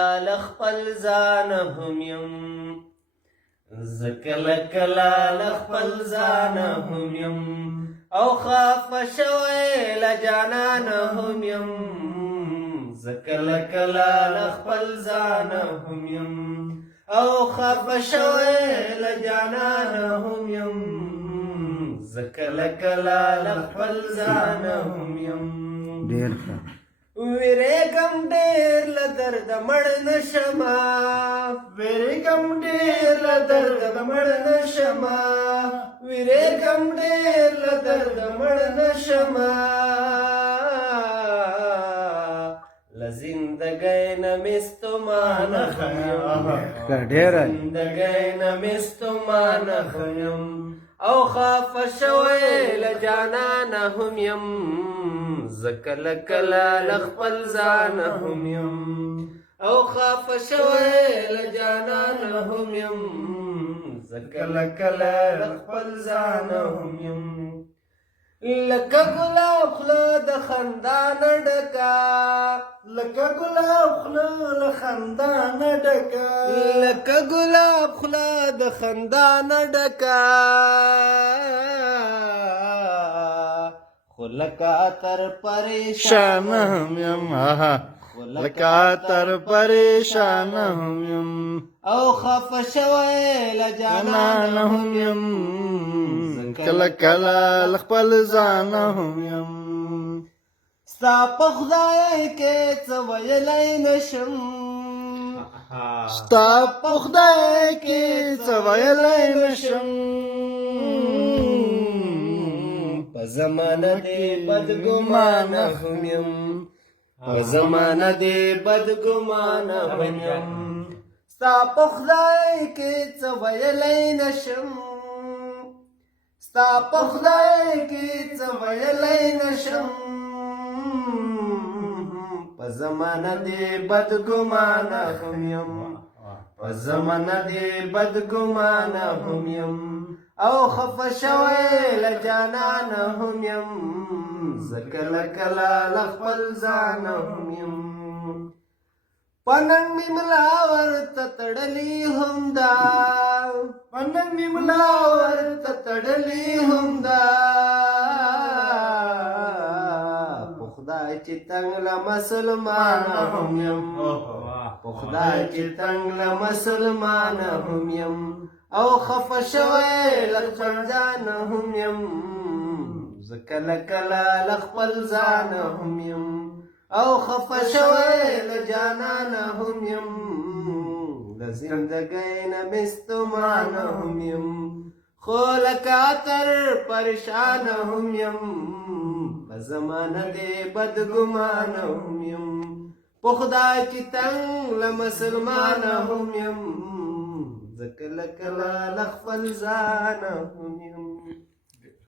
لخپل ځان هم یم زه کله کله لخپل ځان هم یم او خفه شوی له جانان هم یم زه کله کله لخپل ځان هم یم او خفه شوی له جانان هم یم زه کله کله لخپل ځان هم یم ډېر ښه ویریږم ډېر له درده مړ نشمه ویریږم ډېر له درده مړ نشمه ویریږم ډېر له درده مړ نشمه له زندګۍ نه مې ستومانه ښه یم ډېره زندګۍ نه مې ستومانه ښه یم او خفه شوی له جانانه هم یم زه کله کله له خپل ځانه هم یم او خفه شوی له جانانه هم یم زه کله کله له خپل ځانه هم یم لکه ګلاب خوله د خندا نه ډکه لکه ګلاب خوله له خندا نه ډکه لکه ګلاب خوله د خندا نه ډکه خو لکه تر شان هم یم لکه تر پریشان هم یم او خفه شوی له جانان هم یم کله کله له خپل ځان هم یم ستا په خدای کې څه ویلی نشم ستا په خدای کې څه ویلی نشم په زمانه دې بدګمانه هم یم په زمانه دې بدګمانه هم یم ستا په خدای کې څه ویلی نشم ستا په خدای کې څه ویلی نشم په زمانه دې بدګمانه هم یم په زمانه دې بدګمانه هم یم او خفه شوی له جانانه هم یم زه کله کله له خپل ځانه هم یم په ننګ مې ملا ورته تړلې هم ده په ننګ مې ملا ورته تړلې هم ده په خدای چې تنګ له مسلمانه هم یم په خدای چې تنګ له مسلمانه هم یم او خفه شوی له خپل ځانه هم یم زه کله کله له خپل ځانه هم یم او خفه شوی له جانانه هم یم له زندګۍ نه مې ستومانه هم یم خو لکه تر پریشانه هم یم په زمانه دې بدګمانه هم یم په خدای چې تنګ له مسلمانه هم یم زه کله کله له خپل ځانه هم یم